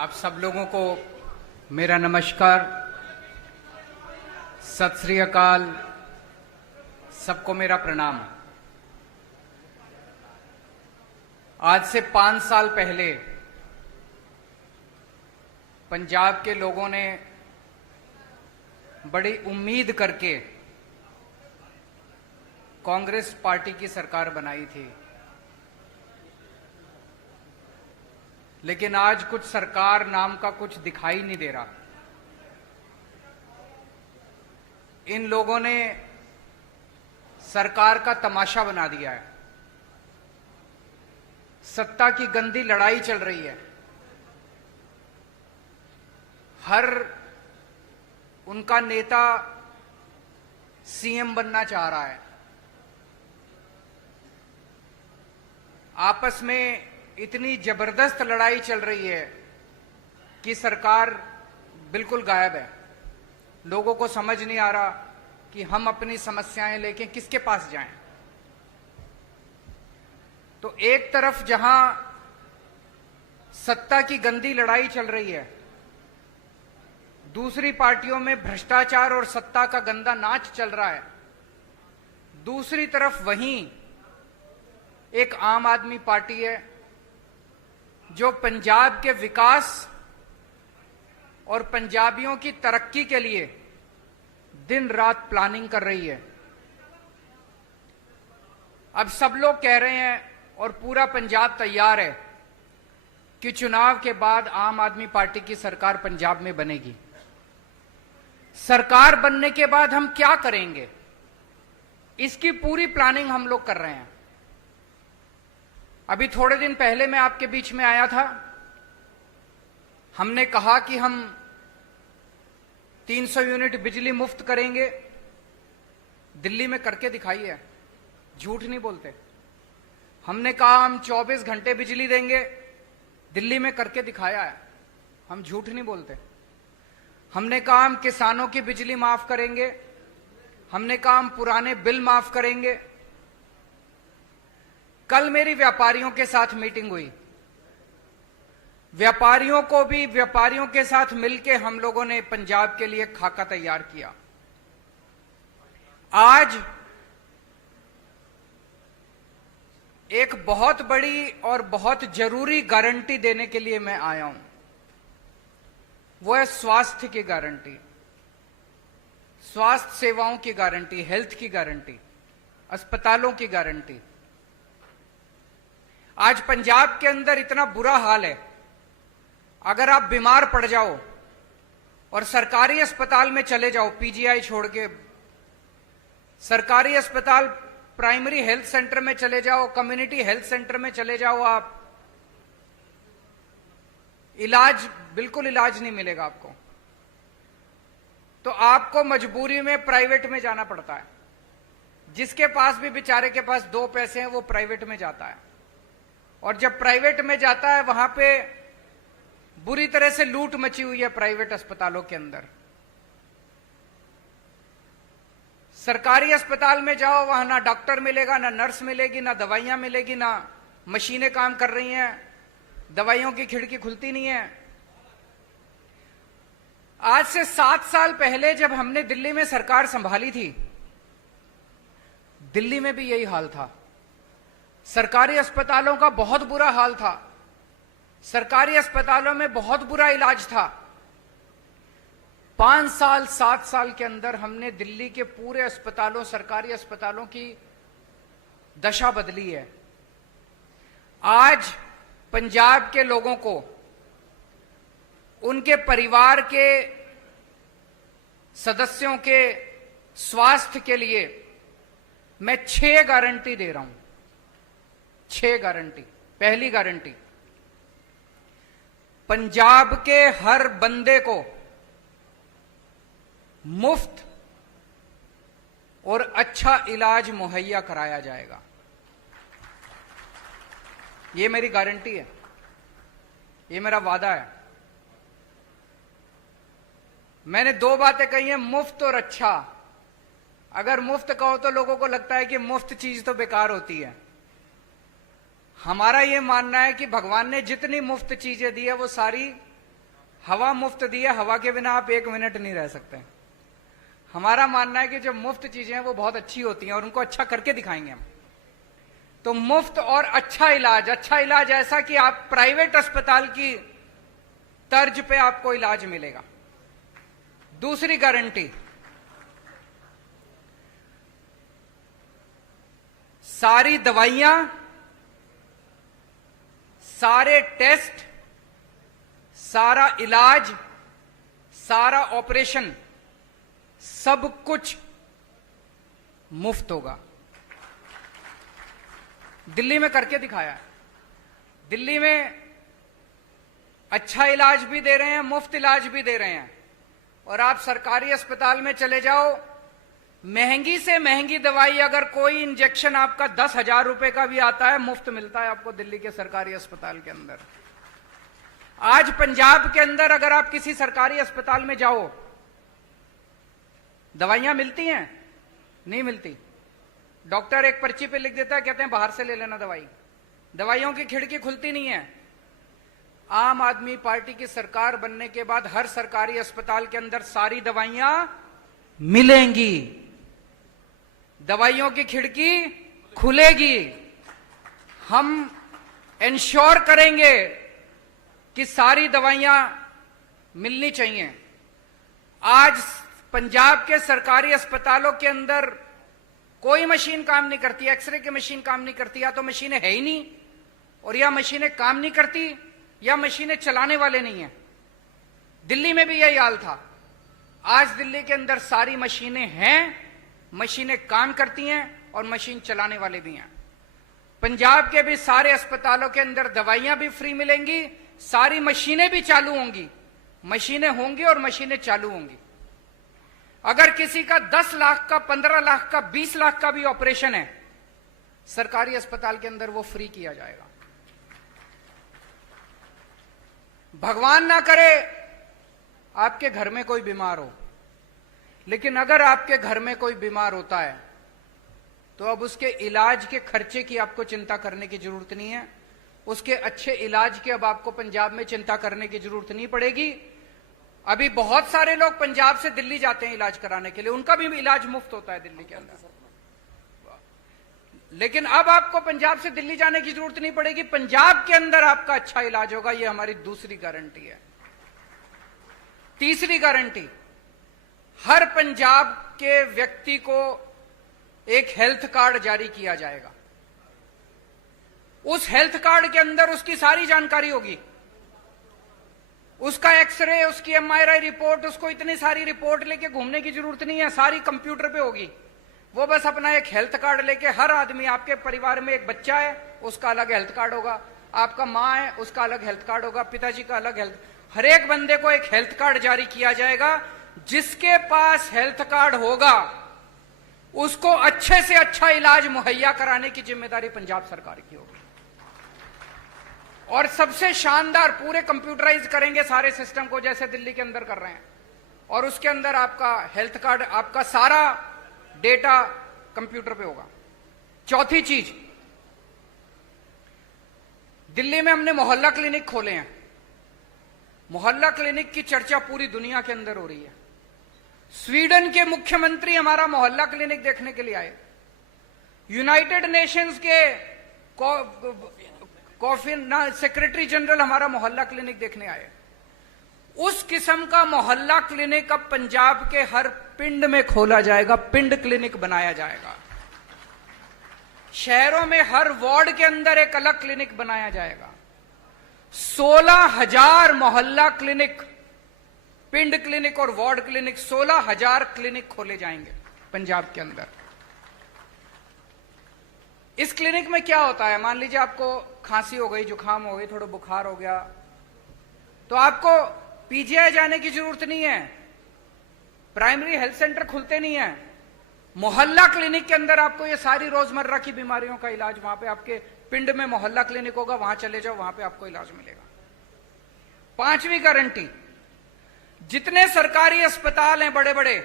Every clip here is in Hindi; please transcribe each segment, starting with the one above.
आप सब लोगों को मेरा नमस्कार, सत श्री अकाल, सबको मेरा प्रणाम। आज से 5 साल पहले पंजाब के लोगों ने बड़ी उम्मीद करके कांग्रेस पार्टी की सरकार बनाई थी, लेकिन आज कुछ सरकार नाम का कुछ दिखाई नहीं दे रहा। इन लोगों ने सरकार का तमाशा बना दिया है। सत्ता की गंदी लड़ाई चल रही है। हर उनका नेता सीएम बनना चाह रहा है। आपस में इतनी जबरदस्त लड़ाई चल रही है कि सरकार बिल्कुल गायब है। लोगों को समझ नहीं आ रहा कि हम अपनी समस्याएं लेके किसके पास जाएं। तो एक तरफ जहां सत्ता की गंदी लड़ाई चल रही है, दूसरी पार्टियों में भ्रष्टाचार और सत्ता का गंदा नाच चल रहा है। दूसरी तरफ वहीं एक आम आदमी पार्टी है जो पंजाब के विकास और पंजाबियों की तरक्की के लिए दिन रात प्लानिंग कर रही है। अब सब लोग कह रहे हैं और पूरा पंजाब तैयार है कि चुनाव के बाद आम आदमी पार्टी की सरकार पंजाब में बनेगी। सरकार बनने के बाद हम क्या करेंगे, इसकी पूरी प्लानिंग हम लोग कर रहे हैं। अभी थोड़े दिन पहले मैं आपके बीच में आया था। हमने कहा कि हम 300 यूनिट बिजली मुफ्त करेंगे। दिल्ली में करके दिखाई है, झूठ नहीं बोलते। हमने कहा हम 24 घंटे बिजली देंगे, दिल्ली में करके दिखाया है, हम झूठ नहीं बोलते। हमने कहा हम किसानों की बिजली माफ करेंगे, हमने कहा हम पुराने बिल माफ करेंगे। कल मेरी व्यापारियों के साथ मीटिंग हुई। व्यापारियों के साथ मिलकर हम लोगों ने पंजाब के लिए खाका तैयार किया। आज एक बहुत बड़ी और बहुत जरूरी गारंटी देने के लिए मैं आया हूं। वो है स्वास्थ्य की गारंटी, स्वास्थ्य सेवाओं की गारंटी, हेल्थ की गारंटी, अस्पतालों की गारंटी। आज पंजाब के अंदर इतना बुरा हाल है, अगर आप बीमार पड़ जाओ और सरकारी अस्पताल में चले जाओ, पीजीआई छोड़ के सरकारी अस्पताल, प्राइमरी हेल्थ सेंटर में चले जाओ, कम्युनिटी हेल्थ सेंटर में चले जाओ, आप बिल्कुल इलाज नहीं मिलेगा आपको। तो आपको मजबूरी में प्राइवेट में जाना पड़ता है। जिसके पास भी बेचारे के पास 2 पैसे हैं वो प्राइवेट में जाता है, और जब प्राइवेट में जाता है वहां पे बुरी तरह से लूट मची हुई है प्राइवेट अस्पतालों के अंदर। सरकारी अस्पताल में जाओ, वहां ना डॉक्टर मिलेगा, ना नर्स मिलेगी, ना दवाइयां मिलेगी, ना मशीनें काम कर रही हैं, दवाइयों की खिड़की खुलती नहीं है। आज से 7 साल पहले जब हमने दिल्ली में सरकार संभाली थी, दिल्ली में भी यही हाल था। सरकारी अस्पतालों का बहुत बुरा हाल था। सरकारी अस्पतालों में बहुत बुरा इलाज था। 5 साल 7 साल के अंदर हमने दिल्ली के पूरे अस्पतालों, सरकारी अस्पतालों की दशा बदली है। आज पंजाब के लोगों को, उनके परिवार के सदस्यों के स्वास्थ्य के लिए मैं 6 गारंटी दे रहा हूं। 6 गारंटी। पहली गारंटी, पंजाब के हर बंदे को मुफ्त और अच्छा इलाज मुहैया कराया जाएगा। यह मेरी गारंटी है, यह मेरा वादा है। मैंने 2 बातें कही हैं, मुफ्त और अच्छा। अगर मुफ्त कहो तो लोगों को लगता है कि मुफ्त चीज तो बेकार होती है। हमारा यह मानना है कि भगवान ने जितनी मुफ्त चीजें दी है वो सारी हवा मुफ्त दी है, हवा के बिना आप 1 मिनट नहीं रह सकते। हमारा मानना है कि जो मुफ्त चीजें हैं वो बहुत अच्छी होती हैं और उनको अच्छा करके दिखाएंगे हम। तो मुफ्त और अच्छा इलाज ऐसा कि आप प्राइवेट अस्पताल की तर्ज पे आपको इलाज मिलेगा। दूसरी गारंटी, सारी दवाइयां, सारे टेस्ट, सारा इलाज, सारा ऑपरेशन, सब कुछ मुफ्त होगा। दिल्ली में करके दिखाया है। दिल्ली में अच्छा इलाज भी दे रहे हैं, मुफ्त इलाज भी दे रहे हैं। और आप सरकारी अस्पताल में चले जाओ, महंगी से महंगी दवाई अगर कोई इंजेक्शन आपका 10,000 रुपए का भी आता है, मुफ्त मिलता है आपको दिल्ली के सरकारी अस्पताल के अंदर। आज पंजाब के अंदर अगर आप किसी सरकारी अस्पताल में जाओ, दवाइयां मिलती हैं? नहीं मिलती। डॉक्टर एक पर्ची पे लिख देता है, कहते हैं बाहर से ले लेना दवाई। दवाइयों की खिड़की खुलती नहीं है। आम आदमी पार्टी की सरकार बनने के बाद हर सरकारी अस्पताल के अंदर सारी दवाइयां मिलेंगी, दवाइयों की खिड़की खुलेगी। हम इंश्योर करेंगे कि सारी दवाइयां मिलनी चाहिए। आज पंजाब के सरकारी अस्पतालों के अंदर कोई मशीन काम नहीं करती, एक्सरे की मशीन काम नहीं करती, या तो मशीनें है ही नहीं, और या मशीनें काम नहीं करती, या मशीनें चलाने वाले नहीं हैं। दिल्ली में भी यही हाल था। आज दिल्ली के अंदर सारी मशीनें हैं, मशीनें काम करती हैं और मशीन चलाने वाले भी हैं। पंजाब के भी सारे अस्पतालों के अंदर दवाइयां भी फ्री मिलेंगी, सारी मशीनें भी चालू होंगी। मशीनें होंगी और मशीनें चालू होंगी। अगर किसी का 10 लाख का, 15 लाख का, 20 लाख का भी ऑपरेशन है, सरकारी अस्पताल के अंदर वो फ्री किया जाएगा। भगवान ना करे आपके घर में कोई बीमार हो, लेकिन अगर आपके घर में कोई बीमार होता है तो अब उसके इलाज के खर्चे की आपको चिंता करने की जरूरत नहीं है। उसके अच्छे इलाज की अब आपको पंजाब में चिंता करने की जरूरत नहीं पड़ेगी। अभी बहुत सारे लोग पंजाब से दिल्ली जाते हैं इलाज कराने के लिए, उनका भी इलाज मुफ्त होता है दिल्ली के अंदर। लेकिन अब आपको पंजाब से दिल्ली जाने की जरूरत नहीं पड़ेगी, पंजाब के अंदर आपका अच्छा इलाज होगा। यह हमारी दूसरी गारंटी है। तीसरी गारंटी, हर पंजाब के व्यक्ति को एक हेल्थ कार्ड जारी किया जाएगा। उस हेल्थ कार्ड के अंदर उसकी सारी जानकारी होगी, उसका एक्सरे, उसकी एमआरआई रिपोर्ट, उसको इतनी सारी रिपोर्ट लेके घूमने की जरूरत नहीं है, सारी कंप्यूटर पे होगी। वो बस अपना एक हेल्थ कार्ड लेके, हर आदमी, आपके परिवार में एक बच्चा है उसका अलग हेल्थ कार्ड होगा, आपका मां है उसका अलग हेल्थ कार्ड होगा, पिताजी का अलग हेल्थ, हर एक बंदे को एक हेल्थ कार्ड जारी किया जाएगा। जिसके पास हेल्थ कार्ड होगा उसको अच्छे से अच्छा इलाज मुहैया कराने की जिम्मेदारी पंजाब सरकार की होगी। और सबसे शानदार, पूरे कंप्यूटराइज करेंगे सारे सिस्टम को जैसे दिल्ली के अंदर कर रहे हैं, और उसके अंदर आपका हेल्थ कार्ड, आपका सारा डेटा कंप्यूटर पे होगा। चौथी चीज, दिल्ली में हमने मोहल्ला क्लिनिक खोले हैं। मोहल्ला क्लिनिक की चर्चा पूरी दुनिया के अंदर हो रही है। स्वीडन के मुख्यमंत्री हमारा मोहल्ला क्लिनिक देखने के लिए आए। यूनाइटेड नेशंस के सेक्रेटरी जनरल हमारा मोहल्ला क्लिनिक देखने आए। उस किस्म का मोहल्ला क्लिनिक अब पंजाब के हर पिंड में खोला जाएगा, पिंड क्लिनिक बनाया जाएगा। शहरों में हर वार्ड के अंदर एक अलग क्लिनिक बनाया जाएगा। 16,000 मोहल्ला क्लिनिक, पिंड क्लिनिक और वार्ड क्लिनिक, 16,000 क्लिनिक खोले जाएंगे पंजाब के अंदर। इस क्लिनिक में क्या होता है, मान लीजिए आपको खांसी हो गई, जुकाम हो गई, थोड़ा बुखार हो गया, तो आपको पीजीआई जाने की जरूरत नहीं है, प्राइमरी हेल्थ सेंटर खुलते नहीं है। मोहल्ला क्लिनिक के अंदर आपको ये सारी रोजमर्रा की बीमारियों का इलाज, वहां पे आपके पिंड में मोहल्ला क्लिनिक होगा, वहां चले जाओ, वहां पे आपको इलाज मिलेगा। पांचवी गारंटी, जितने सरकारी अस्पताल हैं बड़े बड़े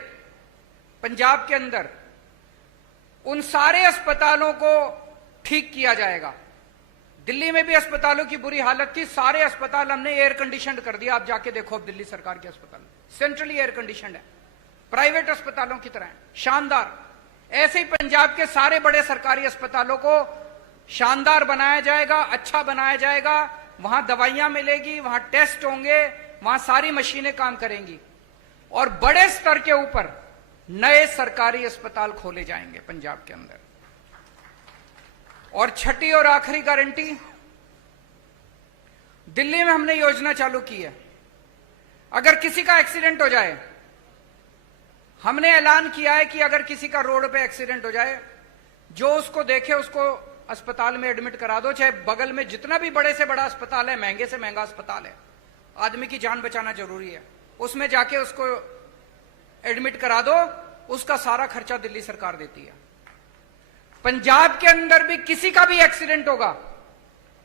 पंजाब के अंदर, उन सारे अस्पतालों को ठीक किया जाएगा। दिल्ली में भी अस्पतालों की बुरी हालत थी, सारे अस्पताल हमने एयर कंडीशनड कर दिया। आप जाके देखो अब दिल्ली सरकार के अस्पताल सेंट्रली एयर कंडीशनड है, प्राइवेट अस्पतालों की तरह है, शानदार। ऐसे ही पंजाब के सारे बड़े सरकारी अस्पतालों को शानदार बनाया जाएगा, अच्छा बनाया जाएगा। वहां दवाइयां मिलेगी, वहां टेस्ट होंगे, वहां सारी मशीनें काम करेंगी और बड़े स्तर के ऊपर नए सरकारी अस्पताल खोले जाएंगे पंजाब के अंदर। और छठी और आखिरी गारंटी, दिल्ली में हमने योजना चालू की है, अगर किसी का एक्सीडेंट हो जाए, हमने ऐलान किया है कि अगर किसी का रोड पे एक्सीडेंट हो जाए, जो उसको देखे उसको अस्पताल में एडमिट करा दो, चाहे बगल में जितना भी बड़े से बड़ा अस्पताल है, महंगे से महंगा अस्पताल है, आदमी की जान बचाना जरूरी है, उसमें जाके उसको एडमिट करा दो, उसका सारा खर्चा दिल्ली सरकार देती है। पंजाब के अंदर भी किसी का भी एक्सीडेंट होगा,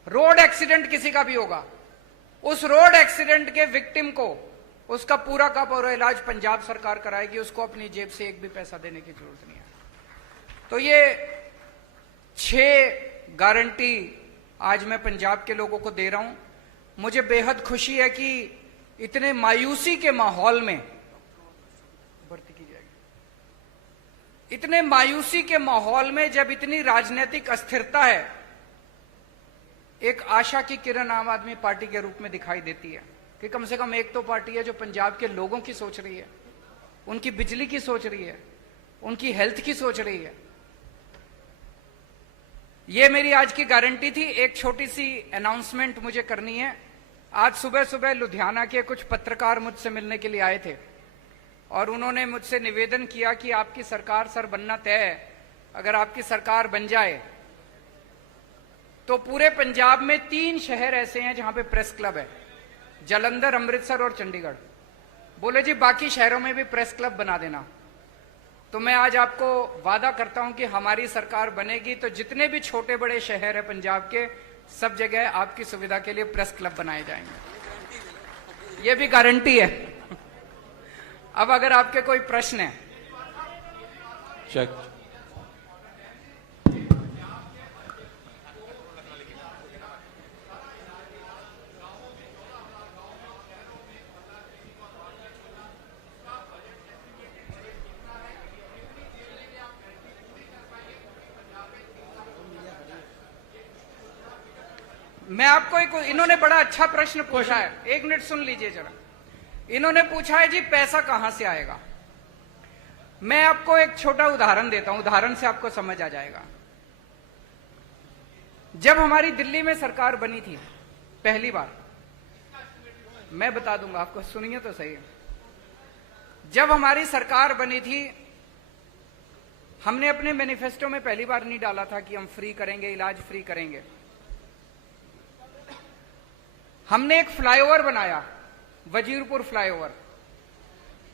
रोड एक्सीडेंट किसी का भी होगा, उस रोड एक्सीडेंट के विक्टिम को उसका पूरा का पूरा इलाज पंजाब सरकार कराएगी, उसको अपनी जेब से एक भी पैसा देने की जरूरत नहीं है। तो ये 6 गारंटी आज मैं पंजाब के लोगों को दे रहा हूं। मुझे बेहद खुशी है कि इतने मायूसी के माहौल में, भर्ती की जाएगी, इतने मायूसी के माहौल में जब इतनी राजनीतिक अस्थिरता है, एक आशा की किरण आम आदमी पार्टी के रूप में दिखाई देती है कि कम से कम एक तो पार्टी है जो पंजाब के लोगों की सोच रही है, उनकी बिजली की सोच रही है, उनकी हेल्थ की सोच रही है। ये मेरी आज की गारंटी थी। एक छोटी सी अनाउंसमेंट मुझे करनी है। आज सुबह सुबह लुधियाना के कुछ पत्रकार मुझसे मिलने के लिए आए थे और उन्होंने मुझसे निवेदन किया कि आपकी सरकार सर बनना तय है, अगर आपकी सरकार बन जाए तो पूरे पंजाब में 3 शहर ऐसे हैं जहां पे प्रेस क्लब है, जालंधर, अमृतसर और चंडीगढ़। बोले जी बाकी शहरों में भी प्रेस क्लब बना देना। तो मैं आज आपको वादा करता हूं कि हमारी सरकार बनेगी तो जितने भी छोटे बड़े शहर है पंजाब के, सब जगह आपकी सुविधा के लिए प्रेस क्लब बनाए जाएंगे। ये भी गारंटी है। अब अगर आपके कोई प्रश्न है। चेक। मैं आपको इन्होंने बड़ा अच्छा प्रश्न पूछा है, 1 मिनट सुन लीजिए जरा। इन्होंने पूछा है जी पैसा कहां से आएगा। मैं आपको एक छोटा उदाहरण देता हूं, उदाहरण से आपको समझ आ जाएगा। जब हमारी दिल्ली में सरकार बनी थी पहली बार, मैं बता दूंगा आपको, सुनिए तो सही। जब हमारी सरकार बनी थी, हमने अपने मैनिफेस्टो में पहली बार नहीं डाला था कि हम फ्री करेंगे, इलाज फ्री करेंगे। हमने एक फ्लाईओवर बनाया, वजीरपुर फ्लाईओवर।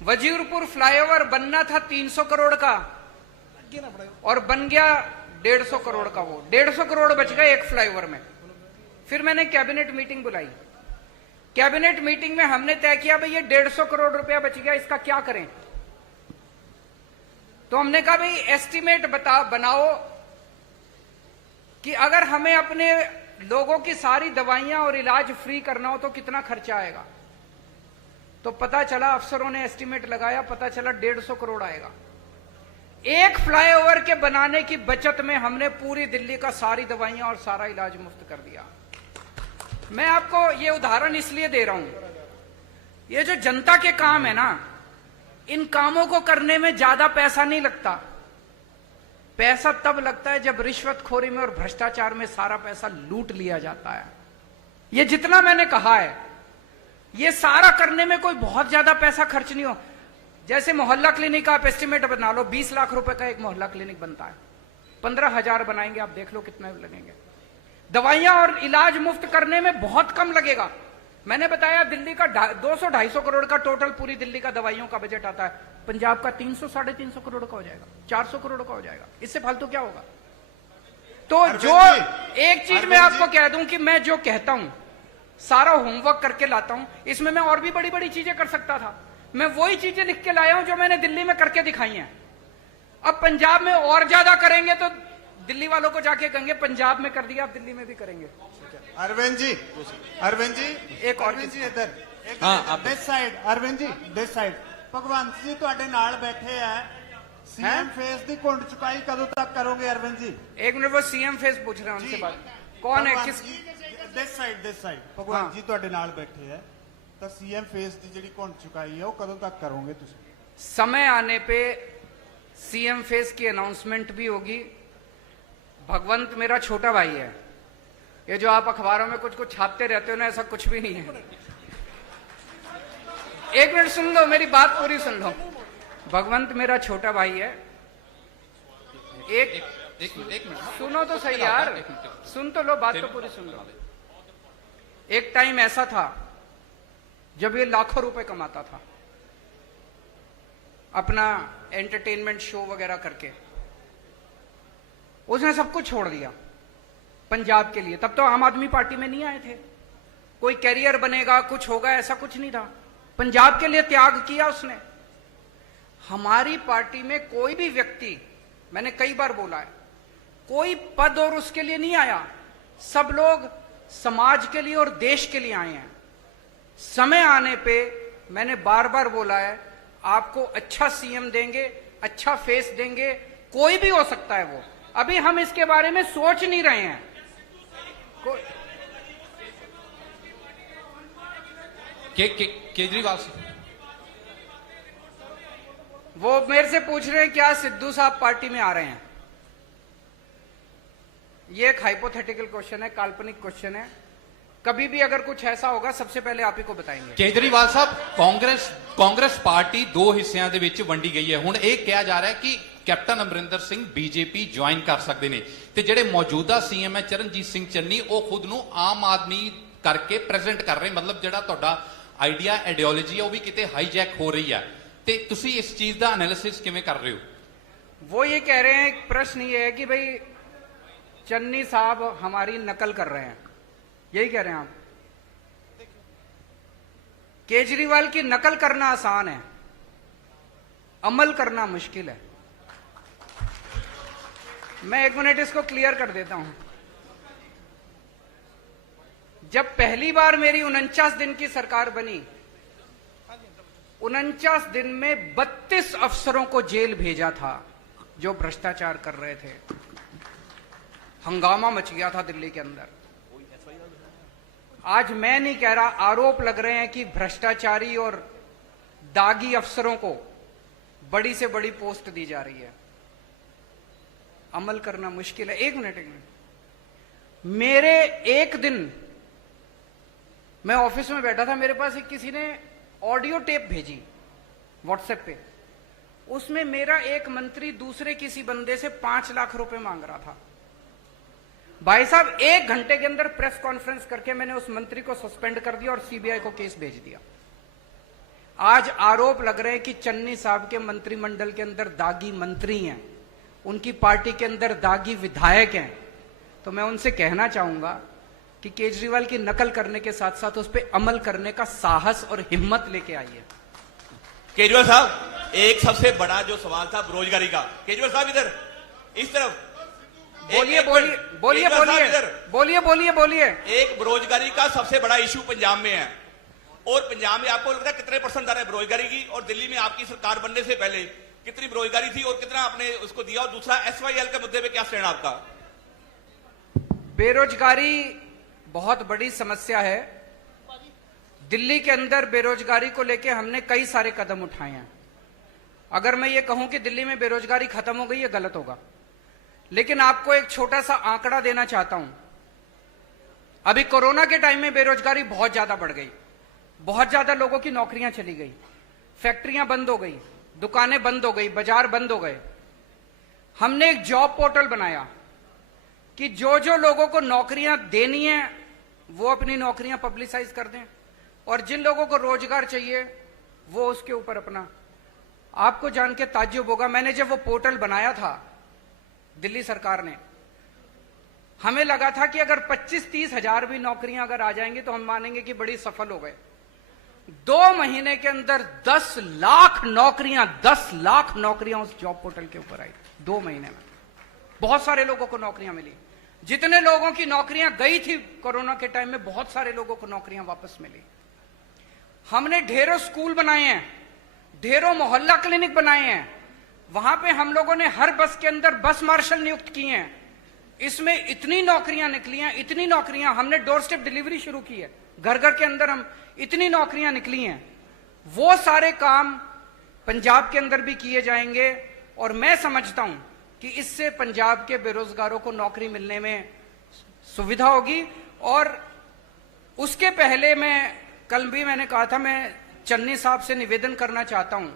वजीरपुर फ्लाईओवर बनना था 300 करोड़ का और बन गया 150 करोड़ का। वो 150 करोड़ बच गए एक फ्लाईओवर में। फिर मैंने कैबिनेट मीटिंग बुलाई। कैबिनेट मीटिंग में हमने तय किया भाई ये 150 करोड़ रुपया बच गया, इसका क्या करें। तो हमने कहा भाई एस्टीमेट बनाओ कि अगर हमें अपने लोगों की सारी दवाइयां और इलाज फ्री करना हो तो कितना खर्चा आएगा। तो पता चला, अफसरों ने एस्टीमेट लगाया, पता चला 150 करोड़ आएगा। एक फ्लाईओवर के बनाने की बचत में हमने पूरी दिल्ली का सारी दवाइयां और सारा इलाज मुफ्त कर दिया। मैं आपको ये उदाहरण इसलिए दे रहा हूं, ये जो जनता के काम है ना, इन कामों को करने में ज्यादा पैसा नहीं लगता। पैसा तब लगता है जब रिश्वतखोरी में और भ्रष्टाचार में सारा पैसा लूट लिया जाता है। ये जितना मैंने कहा है, ये सारा करने में कोई बहुत ज्यादा पैसा खर्च नहीं हो। जैसे मोहल्ला क्लिनिक आप एस्टिमेट बना लो, 20 लाख रुपए का एक मोहल्ला क्लिनिक बनता है, 15,000 बनाएंगे, आप देख लो कितने लगेंगे। दवाइयां और इलाज मुफ्त करने में बहुत कम लगेगा। मैंने बताया दिल्ली का 200-250 करोड़ का टोटल पूरी दिल्ली का दवाइयों का बजट आता है, पंजाब का 300-350 करोड़ का हो जाएगा, 400 करोड़ का हो जाएगा। इससे फालतू क्या होगा। तो जो एक चीज मैं आपको कह दूं कि मैं जो कहता हूं सारा होमवर्क करके लाता हूं, इसमें मैं और भी बड़ी बड़ी चीजें कर सकता था। मैं वही चीजें लिख के लाया हूं जो मैंने दिल्ली में करके दिखाई हैं। अब पंजाब में और ज्यादा करेंगे तो दिल्ली वालों को जाके कहेंगे पंजाब में कर दिया, आप दिल्ली में भी करेंगे। अरविंद जी, एक और अरविंद जी इधर, हाँ, आप- this side, Arvind ji this side. Bhagwant ji ਤੁਹਾਡੇ ਨਾਲ बैठे हैं, सीएम फेस दी घुंड चुकाई कदों तक करोगे अरविंद जी? एक मिनट, वो सीएम फेस पूछ रहे हैं उनसे बात। कौन है, किस? दिस साइड भगवंत जी ਤੁਹਾਡੇ ਨਾਲ बैठे हैं, ਤਾਂ सीएम फेस ਦੀ ਜਿਹੜੀ ਘੁੰਡ ਚੁਕਾਈ ਹੈ ਉਹ ਕਦੋਂ ਤੱਕ ਕਰੋਗੇ ਤੁਸੀਂ? समय आने पे सीएम फेस की अनाउंसमेंट भी होगी। भगवंत मेरा छोटा भाई है, ये जो आप अखबारों में कुछ कुछ छापते रहते हो ना, ऐसा कुछ भी नहीं है। एक मिनट सुन लो, मेरी बात पूरी सुन लो। भगवंत मेरा छोटा भाई है। एक मिनट सुनो तो सही यार, सुन तो लो, बात तो पूरी सुन लो। एक टाइम ऐसा था जब ये लाखों रुपए कमाता था अपना एंटरटेनमेंट शो वगैरह करके। उसने सब कुछ छोड़ दिया पंजाब के लिए। तब तो आम आदमी पार्टी में नहीं आए थे, कोई कैरियर बनेगा कुछ होगा ऐसा कुछ नहीं था। पंजाब के लिए त्याग किया उसने। हमारी पार्टी में कोई भी व्यक्ति, मैंने कई बार बोला है, कोई पद और उसके लिए नहीं आया। सब लोग समाज के लिए और देश के लिए आए हैं। समय आने पे मैंने बार बार बोला है, आपको अच्छा सीएम देंगे, अच्छा फेस देंगे, कोई भी हो सकता है वो। अभी हम इसके बारे में सोच नहीं रहे हैं। केजरीवाल से वो मेरे से पूछ रहे हैं क्या सिद्धू साहब पार्टी में आ रहे हैं। ये एक हाइपोथेटिकल क्वेश्चन है, काल्पनिक क्वेश्चन है। कभी भी अगर कुछ ऐसा होगा सबसे पहले आप ही को बताएंगे। ਕੇਜਰੀਵਾਲ ਸਾਹਿਬ ਕਾਂਗਰਸ ਪਾਰਟੀ ਦੋ ਹਿੱਸਿਆਂ ਦੇ ਵਿੱਚ ਵੰਡੀ ਗਈ ਹੈ। ਹੁਣ ਇਹ ਕਿਹਾ ਜਾ ਰਿਹਾ ਹੈ ਕਿ captain Amarinder Singh BJP join ਕਰ ਸਕਦੇ ਨੇ ਤੇ ਜਿਹੜੇ ਮੌਜੂਦਾ ਸੀਐਮ ਹੈ ਚਰਨਜੀਤ ਸਿੰਘ ਚੰਨੀ ਉਹ ਖੁਦ ਨੂੰ ਆਮ ਆਦਮੀ ਕਰਕੇ ਪ੍ਰੈਜ਼ੈਂਟ ਕਰ ਰਹੇ। ਮਤਲਬ ਜਿਹੜਾ ਤੁਹਾਡਾ ਆਈਡੀਆ ਆਈਡੀਓਲੋਜੀ ਹੈ ਉਹ ਵੀ ਕਿਤੇ ਹਾਈਜੈਕ ਹੋ ਰਹੀ ਹੈ ਤੇ ਤੁਸੀਂ ਇਸ ਚੀਜ਼ ਦਾ ਐਨਾਲਿਸਿਸ ਕਿਵੇਂ ਕਰ ਰਹੇ ਹੋ? वो ये कह रहे हैं, एक प्रश्न ये है कि भाई चन्नी साहब हमारी नकल कर रहे हैं, यही कह रहे हैं आप? केजरीवाल की नकल करना आसान है, अमल करना मुश्किल है। मैं एक मिनट इसको क्लियर कर देता हूं। जब पहली बार मेरी 49 दिन की सरकार बनी, 49 दिन में 32 अफसरों को जेल भेजा था जो भ्रष्टाचार कर रहे थे। हंगामा मच गया था दिल्ली के अंदर। आज मैं नहीं कह रहा, आरोप लग रहे हैं कि भ्रष्टाचारी और दागी अफसरों को बड़ी से बड़ी पोस्ट दी जा रही है। अमल करना मुश्किल है। एक मिनट, मेरे एक दिन मैं ऑफिस में बैठा था, मेरे पास एक किसी ने ऑडियो टेप भेजी व्हाट्सएप पे। उसमें मेरा एक मंत्री दूसरे किसी बंदे से 5 लाख रुपए मांग रहा था। भाई साहब, 1 घंटे के अंदर प्रेस कॉन्फ्रेंस करके मैंने उस मंत्री को सस्पेंड कर दिया और सीबीआई को केस भेज दिया। आज आरोप लग रहे हैं कि चन्नी साहब के मंत्रिमंडल के अंदर दागी मंत्री हैं, उनकी पार्टी के अंदर दागी विधायक हैं। तो मैं उनसे कहना चाहूंगा कि केजरीवाल की नकल करने के साथ साथ उस पर अमल करने का साहस और हिम्मत लेके आइए। केजरीवाल साहब, एक सबसे बड़ा जो सवाल था बेरोजगारी का, केजरीवाल साहब इधर इस तरफ बोलिए बोलिए बोलिए बोलिए बोलिए बोलिए बोलिए। एक बेरोजगारी का सबसे बड़ा इशू पंजाब में है, और पंजाब में आपको लगता है कितने परसेंट दर है बेरोजगारी की? और दिल्ली में आपकी सरकार बनने से पहले कितनी बेरोजगारी थी और कितना आपने उसको दिया? और दूसरा, एसवाईएल के मुद्दे पे क्या स्टैंड आपका? बेरोजगारी बहुत बड़ी समस्या है। दिल्ली के अंदर बेरोजगारी को लेकर हमने कई सारे कदम उठाए हैं। अगर मैं ये कहूं कि दिल्ली में बेरोजगारी खत्म हो गई, ये गलत होगा। लेकिन आपको एक छोटा सा आंकड़ा देना चाहता हूं। अभी कोरोना के टाइम में बेरोजगारी बहुत ज्यादा बढ़ गई, बहुत ज्यादा लोगों की नौकरियां चली गई, फैक्ट्रियां बंद हो गई, दुकानें बंद हो गई, बाजार बंद हो गए। हमने एक जॉब पोर्टल बनाया कि जो जो लोगों को नौकरियां देनी है वो अपनी नौकरियां पब्लिसाइज कर दें, और जिन लोगों को रोजगार चाहिए वो उसके ऊपर अपना। आपको जान के ताज्जुब होगा, मैंने जब वो पोर्टल बनाया था दिल्ली सरकार ने, हमें लगा था कि अगर 25-30 हजार भी नौकरियां अगर आ जाएंगी तो हम मानेंगे कि बड़ी सफल हो गए। 2 महीने के अंदर 10 लाख नौकरियां उस जॉब पोर्टल के ऊपर आई, 2 महीने में। बहुत सारे लोगों को नौकरियां मिली। जितने लोगों की नौकरियां गई थी कोरोना के टाइम में, बहुत सारे लोगों को नौकरियां वापस मिली। हमने ढेरों स्कूल बनाए हैं, ढेरों मोहल्ला क्लिनिक बनाए हैं। वहां पे हम लोगों ने हर बस के अंदर बस मार्शल नियुक्त किए हैं। इसमें इतनी नौकरियां निकली हैं, इतनी नौकरियां। हमने डोर स्टेप डिलीवरी शुरू की है, घर घर के अंदर हम इतनी नौकरियां निकली हैं। वो सारे काम पंजाब के अंदर भी किए जाएंगे और मैं समझता हूं कि इससे पंजाब के बेरोजगारों को नौकरी मिलने में सुविधा होगी। और उसके पहले कल भी मैंने कहा था, मैं चन्नी साहब से निवेदन करना चाहता हूं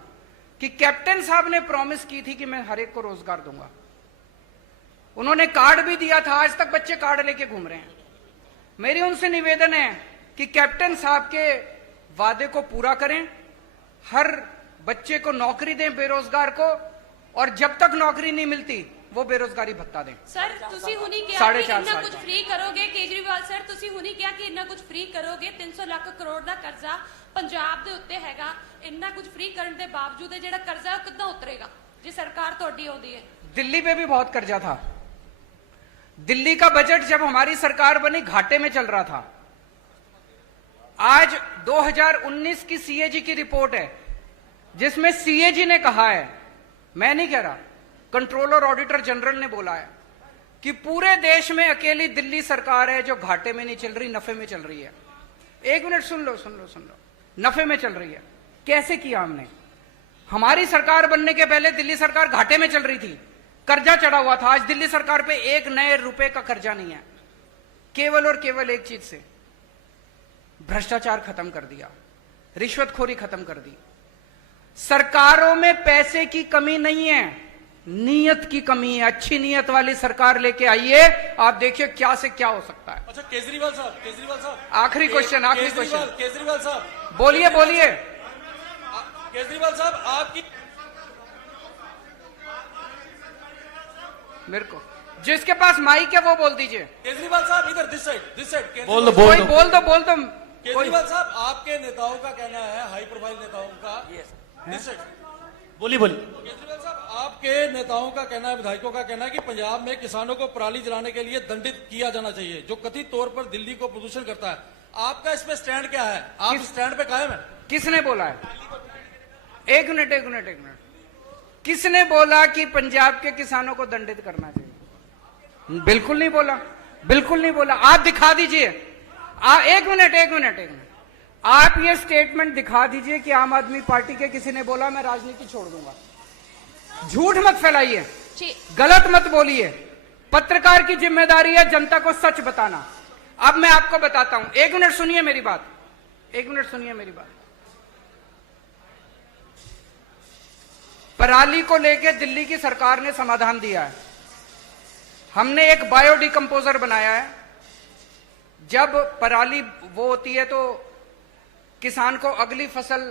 कि कैप्टन साहब ने प्रॉमिस की थी कि मैं हर एक को रोजगार दूंगा। उन्होंने कार्ड भी दिया था, आज तक बच्चे कार्ड लेके घूम रहे हैं। मेरी उनसे निवेदन है कि कैप्टन साहब के वादे को पूरा करें, हर बच्चे को नौकरी दें बेरोजगार को, और जब तक नौकरी नहीं मिलती वो बेरोजगारी भत्ता दें। सर ਤੁਸੀਂ ਹੁਣੀ ਕਿਹਾ साढ़े ਕਿ चार ਇੰਨਾ साल ਕੁਝ ਫ੍ਰੀ ਕਰੋਗੇ। ਕੇਜਰੀਵਾਲ ਸਰ ਤੁਸੀਂ ਹੁਣੀ ਕਿਹਾ ਕਿ ਇੰਨਾ ਕੁਝ ਫ੍ਰੀ ਕਰੋਗੇ। 300 ਲੱਖ ਕਰੋੜ ਦਾ ਕਰਜ਼ਾ ਪੰਜਾਬ ਦੇ ਉੱਤੇ ਹੈਗਾ। ਇੰਨਾ ਕੁਝ ਫ੍ਰੀ ਕਰਨ ਦੇ ਬਾਵਜੂਦ ਇਹ ਜਿਹੜਾ ਕਰਜ਼ਾ ਉਹ ਕਿੱਦਾਂ ਉਤਰੇਗਾ ਜੇ ਸਰਕਾਰ ਤੁਹਾਡੀ ਆਉਂਦੀ ਹੈ? दिल्ली पे भी बहुत कर्जा था। दिल्ली का बजट जब हमारी सरकार बनी घाटे में चल रहा था। आज 2019 की सीएजी की रिपोर्ट है जिसमें सीएजी ने कहा है, मैं नहीं कह रहा, कंट्रोलर ऑडिटर जनरल ने बोला है कि पूरे देश में अकेली दिल्ली सरकार है जो घाटे में नहीं चल रही, नफे में चल रही है। एक मिनट सुन लो, नफे में चल रही है। कैसे किया हमने? हमारी सरकार बनने के पहले दिल्ली सरकार घाटे में चल रही थी, कर्जा चढ़ा हुआ था। आज दिल्ली सरकार पे एक नए रुपए का कर्जा नहीं है। केवल और केवल एक चीज से, भ्रष्टाचार खत्म कर दिया, रिश्वतखोरी खत्म कर दी। सरकारों में पैसे की कमी नहीं है, नीयत की कमी है। अच्छी नीयत वाली सरकार लेके आइए, आप देखिए क्या से क्या हो सकता है। अच्छा केजरीवाल साहब आखिरी क्वेश्चन केजरीवाल साहब बोलिए केजरीवाल साहब आपकी मेरे को जिसके पास माइक है वो बोल दीजिए। केजरीवाल साहब इधर दिस साइड बोल दो केजरीवाल साहब आपके नेताओं का कहना है, हाई प्रोफाइल नेताओं का, दिस साइड बोलिए केजरीवाल साहब आपके नेताओं का कहना है, विधायकों का कहना है कि पंजाब में किसानों को पराली जलाने के लिए दंडित किया जाना चाहिए, जो कथित तौर पर दिल्ली को प्रदूषण करता है। आपका इस पे स्टैंड क्या है? आप स्टैंड पे कायम है? किसने बोला है? एक मिनट किसने बोला कि पंजाब के किसानों को दंडित करना चाहिए? बिल्कुल नहीं बोला। आप दिखा दीजिए। एक मिनट आप ये स्टेटमेंट दिखा दीजिए कि आम आदमी पार्टी के किसी ने बोला मैं राजनीति छोड़ दूंगा। झूठ मत फैलाइए, गलत मत बोलिए। पत्रकार की जिम्मेदारी है जनता को सच बताना। अब मैं आपको बताता हूं, एक मिनट सुनिए मेरी बात। पराली को लेकर दिल्ली की सरकार ने समाधान दिया है। हमने एक बायोडिकम्पोजर बनाया है। जब पराली वो होती है तो किसान को अगली फसल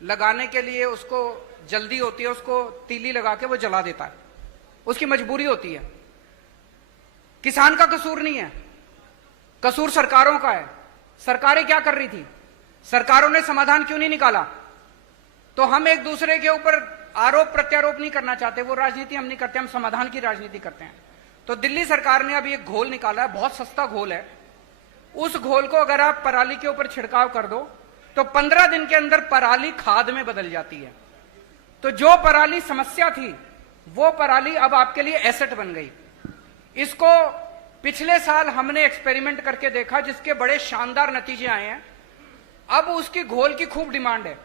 लगाने के लिए उसको जल्दी होती है, उसको तीली लगा के वो जला देता है, उसकी मजबूरी होती है। किसान का कसूर नहीं है, कसूर सरकारों का है। सरकारें क्या कर रही थी? सरकारों ने समाधान क्यों नहीं निकाला? तो हम एक दूसरे के ऊपर आरोप प्रत्यारोप नहीं करना चाहते, वो राजनीति हम नहीं करते, हम समाधान की राजनीति करते हैं। तो दिल्ली सरकार ने अभी एक घोल निकाला है, बहुत सस्ता घोल है। उस घोल को अगर आप पराली के ऊपर छिड़काव कर दो तो 15 दिन के अंदर पराली खाद में बदल जाती है। तो जो पराली समस्या थी वो पराली अब आपके लिए एसेट बन गई। इसको पिछले साल हमने एक्सपेरिमेंट करके देखा जिसके बड़े शानदार नतीजे आए हैं। अब उसकी घोल की खूब डिमांड है।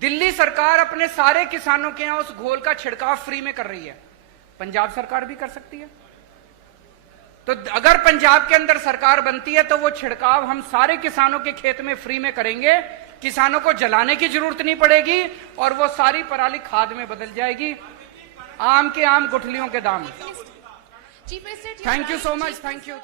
दिल्ली सरकार अपने सारे किसानों के यहां उस घोल का छिड़काव फ्री में कर रही है। पंजाब सरकार भी कर सकती है। तो अगर पंजाब के अंदर सरकार बनती है तो वो छिड़काव हम सारे किसानों के खेत में फ्री में करेंगे। किसानों को जलाने की जरूरत नहीं पड़ेगी और वो सारी पराली खाद में बदल जाएगी। आम के आम गुठलियों के दाम। Thank you so much. Thank you.